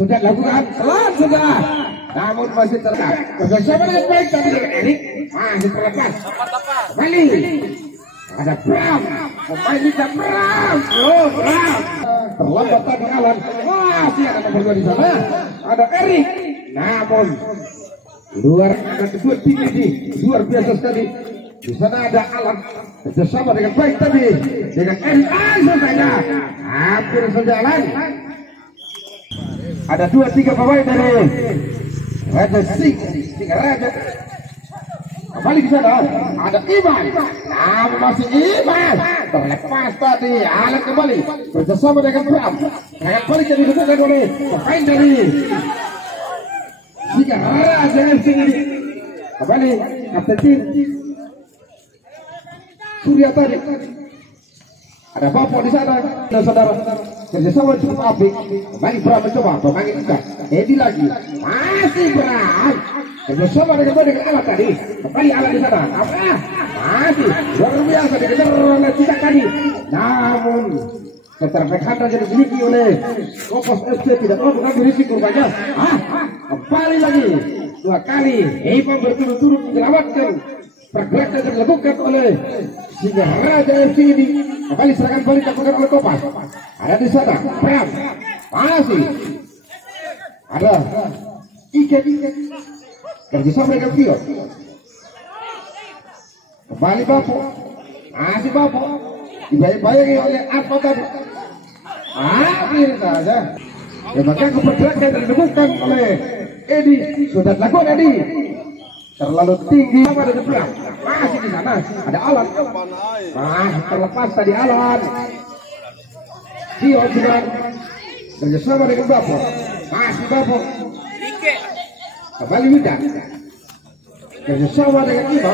Sudah lakukan, pelan sudah. Namun masih terlepas. Kerjasama dengan baik tadi dengan Erik masih terlepas. Kembali. Ada Bram. Pemain kita Bram. Oh Bram. Terlambat tadi Alan. Masih ada nomor 2 di sana. Ada Erik. Namun luar ada kedua tim ini luar biasa sekali. Di sana ada Alan. Kerjasama dengan baik tadi dengan Erik. Selesainya. Hampir sejalan. Ada 2-3 pemain dari Raja Singa Raja. Kembali di sana ada Iman. Namun masih Iman terlepas tadi. Alan kembali bersama dengan Bram. Dengan balik jadi dibuka oleh pemain dari Singa Raja FC ini. Kembali kapten tim Surya tadi. Ada Bapak di sana dan saudara. Kerjasama cukup apik. Kembali Bram mencoba pemain kita. Edi lagi masih Bram. Kerjasama dengan Alan tadi. Kembali Alan di sana. Masih luar biasa dikejar oleh kita tadi. Namun keterpekan jadi dimiliki oleh Kompas FC tidak mau mengambil risiko banyak. Kembali lagi 2 kali. Iman berturut-turut menyelamatkan pergerakan yang dilakukan oleh Singa Raja FC ini. Kembali serangan balik dilakukan oleh Kompas. Ada di sana Bram. Masih ada Iket. Kerjasama dengan Pio. Kembali Bapo. Masih Bapo. Dibayang-bayangi oleh apa tadi. Akhir saja. Bahkan kepergerakan yang ditemukan oleh Edi. Sudah dilakukan Edi. Terlalu tinggi sama dengan Bram. Masih di sana ada Alan. Terlepas tadi Alan. Pio sudah kerjasama dengan Bapo. Masih Bapo. Kembali Wida. Kerjasama dengan Imam.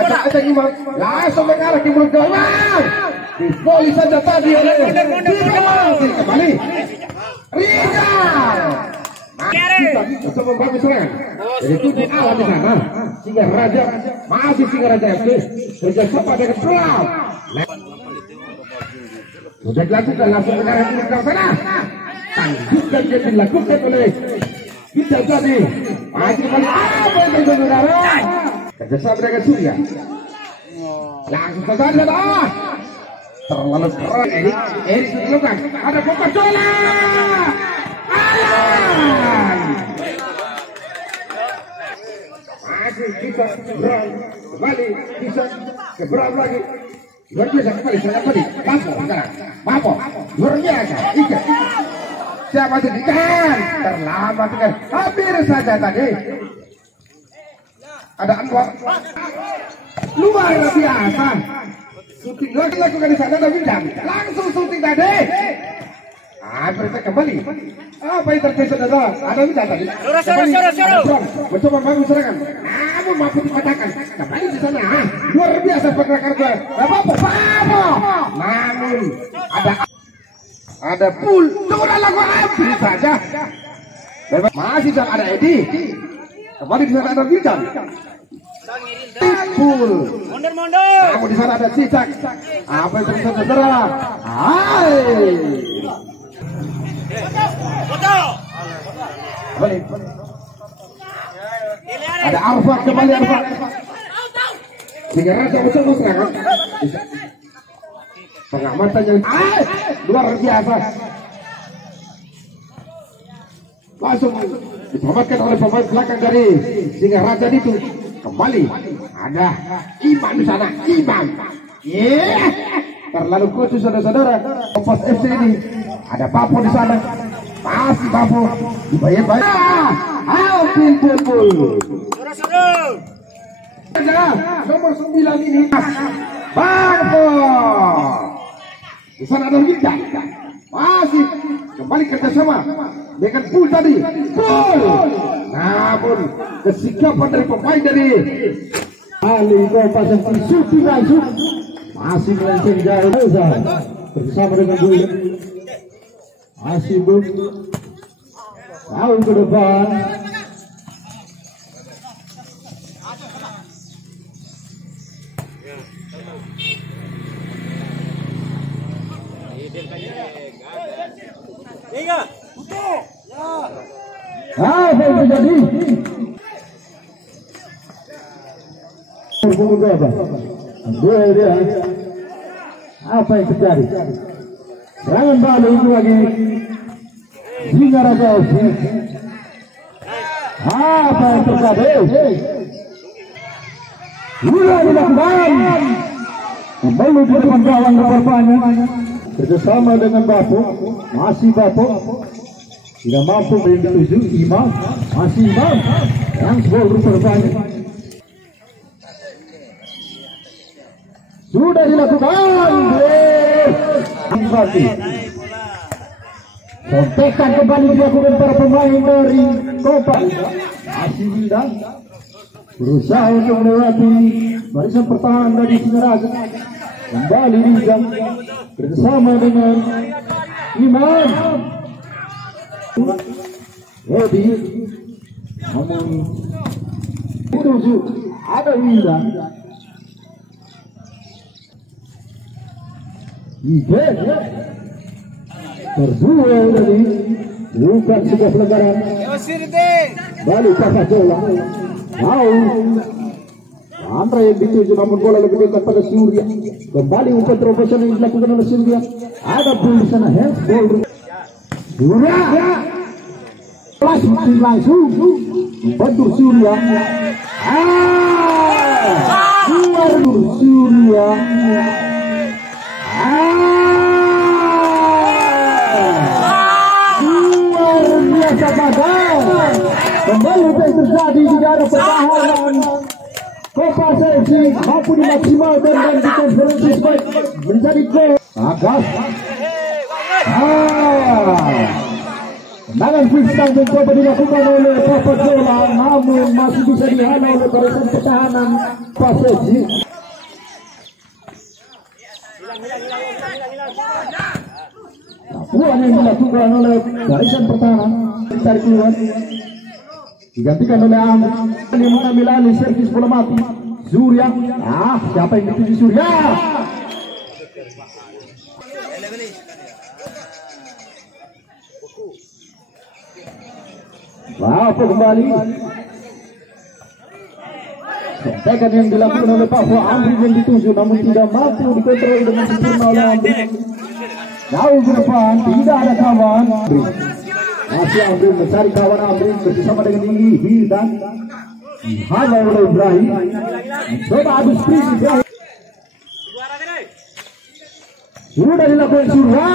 Ada Imam. Langsung mengarah ke mulut gawang. Dipoli saja tadi oleh Imam. Kembali. Rizal. Untuk membangun serangan. Jadi tujuh Alan di sana. Singa Raja. Masih Singa Raja FC. Kerjasama dengan Bram. Sudah dilakukan langsung mengarah ke mulut gawang sana. Tangguhkan yang dilakukan oleh kita tadi. Masih kembali apa itu saudara? Kerjasama dengan Surya. Langsung ke sana. Terlalu keras. Erik dilakukan. Ada Coca-Cola. Alan. Masih kita Bram. Kembali bisa ke Bram lagi. Luar biasa kembali saya tadi. Bapo sekarang. Bapo. Luar biasa. Ikat. Siapa ditahan? Terlambat kan? Hampir saja tadi. Ada Anwar. Luar biasa. Syuting lagi lakukan di sana ada Bidang. Langsung syuting tadi. Hampir saya kembali. Apa yang terjadi saudara? Ada Bidang tadi. Suruh. Mencoba bangun serangan. Namun mampu dipatahkan. Kembali di sana. Luar biasa pergerakan kerja. Apa? Namun ada pul, sudah lakukan ambil saja. Masih ada Edi. Kembali di sana ada Bidang. Pul. Mundur. Namun di sana ada Cicak. Apa yang terjadi saudara? Hai. Kembali. Ada Arfak kembali Arfak. Singa Raja mencoba serangan. Pengamatan yang luar biasa. Langsung diselamatkan oleh pemain belakang dari Singa Raja itu. Kembali ada Imam di sana. Imam. Terlalu khusus saudara-saudara. Kompas FC ini ada Bapo di sana. Masih Bapo dibayar-bayar. Pintu. Nomor 9 ini Bapo. Di sana ada Bidang. Masih kembali kerjasama dengan Pul tadi. Pul. Namun kesikapan dari pemain dari Ali Kompas yang disuti langsung masih melenceng jauh bersama dengan Bul. Masih Bul. Tahun ke depan. Tiga. Apa yang terjadi? Apa yang terjadi? Serangan balik itu lagi. Singa Raja. Apa yang terjadi? Mulai dilakukan. Kembali ke depan gawang rupanya. Kerjasama dengan Bapo. Masih Bapo. Tidak mampu dituju. Imam. Masih Imam. Yang sebuah rupanya. Sudah dilakukan. Sontekan kembali dilakukan para pemain dari Kopa. Masih Bidang berusaha untuk melewati barisan pertahanan dari Singaraja. Kembali Rizal bersama dengan Imam. Edi namun menuju ada Wira. Ide berdua dari bukan sebuah pelanggaran. Balik Papa Jola. Mau Andra yang dituju namun bola lebih dekat pada Surya. Kembali umpan terobosan yang dilakukan oleh Surya. Ada bola di sana, handball. Surya langsung membantu Surya. Keluar Surya. Luar biasa bagus. Kembali terjadi di daerah pertahanan. Kopa Sesi mampu dimaksimalkan dan dikonferensi baik menjadi gol. Bagas. Tendangan freestyle mencoba dilakukan oleh Papa Jola, namun masih bisa dihalau oleh barisan pertahanan Kopa Sesi. Puan yang dilakukan oleh barisan pertahanan ditarik keluar, digantikan oleh Amr yang mengambil alih servis bola mati. Surya, siapa yang dituju Surya? Bapak kembali. Sontekan yang dilakukan oleh Pak Amri yang dituju namun tidak mampu dikontrol dengan sempurna oleh Amri. Jauh ke depan, tidak ada kawan. Masih Amri mencari kawan. Amri bersama dengan Ibi dan dihalau oleh Ibrahim. Coba adu sprint Ibrahim. Sudah dilakukan Surya.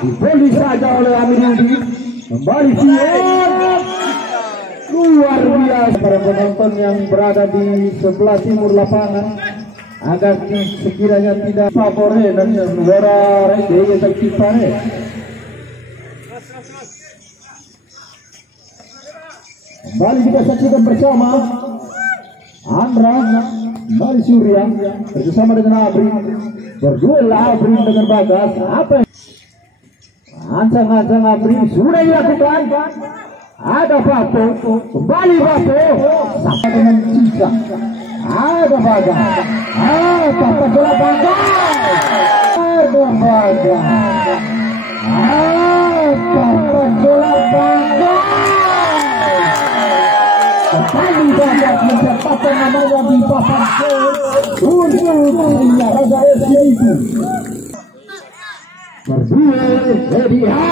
Dibeli saja oleh Amir Yudi. Kembali Sion. Luar biasa para penonton yang berada di sebelah timur lapangan agar sekiranya tidak favorit dan negara rede yang terkipare. Kembali kita saksikan bersama Andra, kembali Surya bersama dengan Abri, berduel Abri dengan Bagas. Apa ancang-ancang Abri sudah dilakukan. Ada Bapo, kembali Bapo sama dengan Cika. Ada Bagas, Papa Jola Bagas. Ada Bagas, Papa Jola Bagas. Kembali Bagas mencatatkan namanya di papan untuk Singa Raja FC itu. Berduel Edia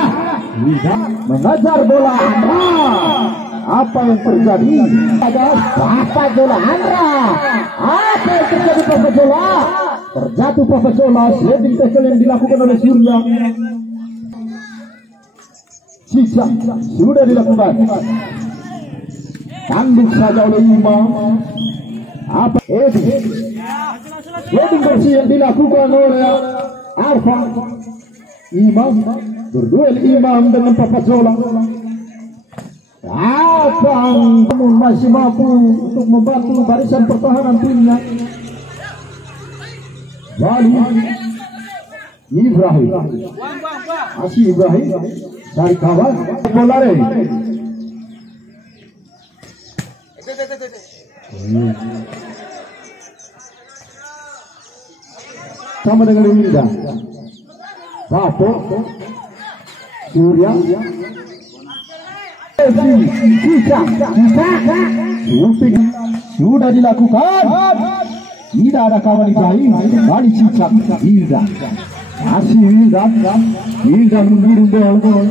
mengajar bola Andra. Apa yang terjadi? Ada Papa Jola Andra. Apa yang terjadi Papa Jola? Terjatuh Papa Jola. Sliding tackle yang dilakukan oleh Surya. Sisa sudah dilakukan. Tanduk saja oleh Imam. Apa Edi? Sliding bersih yang dilakukan oleh Arfa. Imam berduel Imam dengan Papa Jola. Abang masih mampu untuk membantu barisan pertahanan timnya. Bali Ibrahim, masih Ibrahim cari kawan bola sama dengan Winda. Bapo Surya Cicak sudah dilakukan, tidak ada kawan Ibrahim, kembali Cicak. Hilda masih Hilda membiru bola.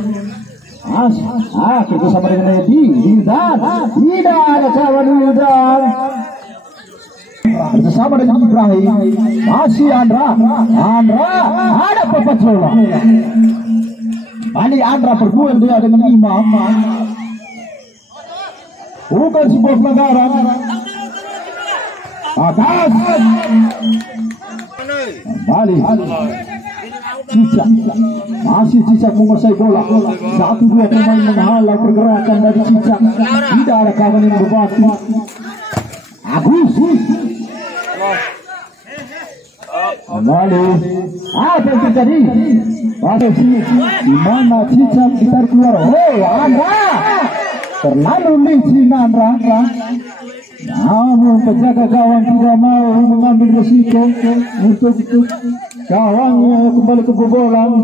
Kerjasama dengan Edi. Hilda tidak ada kawan Hilda, bersama dengan Ibrahim. Masih Andra ada Papat Zola. Kali Andra berduel dia dengan Imam. Bukan sebuah pelanggaran. Atas kembali Cicak, masih Cicak menguasai bola. 1-2 pemain menghalau pergerakan dari Cicak. Tidak ada kawan yang berbantu. Agus kembali. Apa yang terjadi? Pada sini di mana Cicak ditarik keluar. Andra terlalu licin Andra. Namun penjaga gawang tidak mau mengambil resiko untuk gawangnya kembali kebobolan.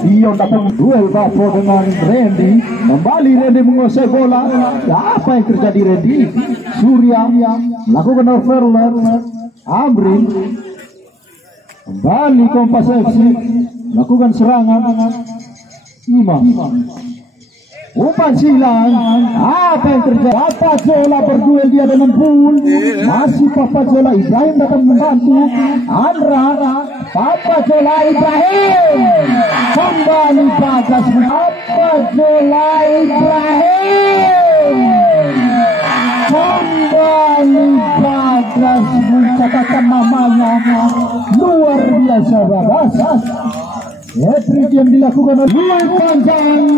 Dion dapat duel Bafo dengan Randy. Kembali Randy menguasai bola. Apa yang terjadi Randy? Surya melakukan overlap. Amrin kembali Kompas FC melakukan serangan. Imam umpan silang. Apa yang terjadi? Papat Zola berduel dia dengan Pul. Masih Papat Zola. Ibrahim datang membantu. Andra, Papat Zola, Ibrahim kembali bagas. Papat Zola, Ibrahim kembali bagas. Mencatatkan namanya luar biasa bagas. Hat-trick yang dilakukan oleh Panjang.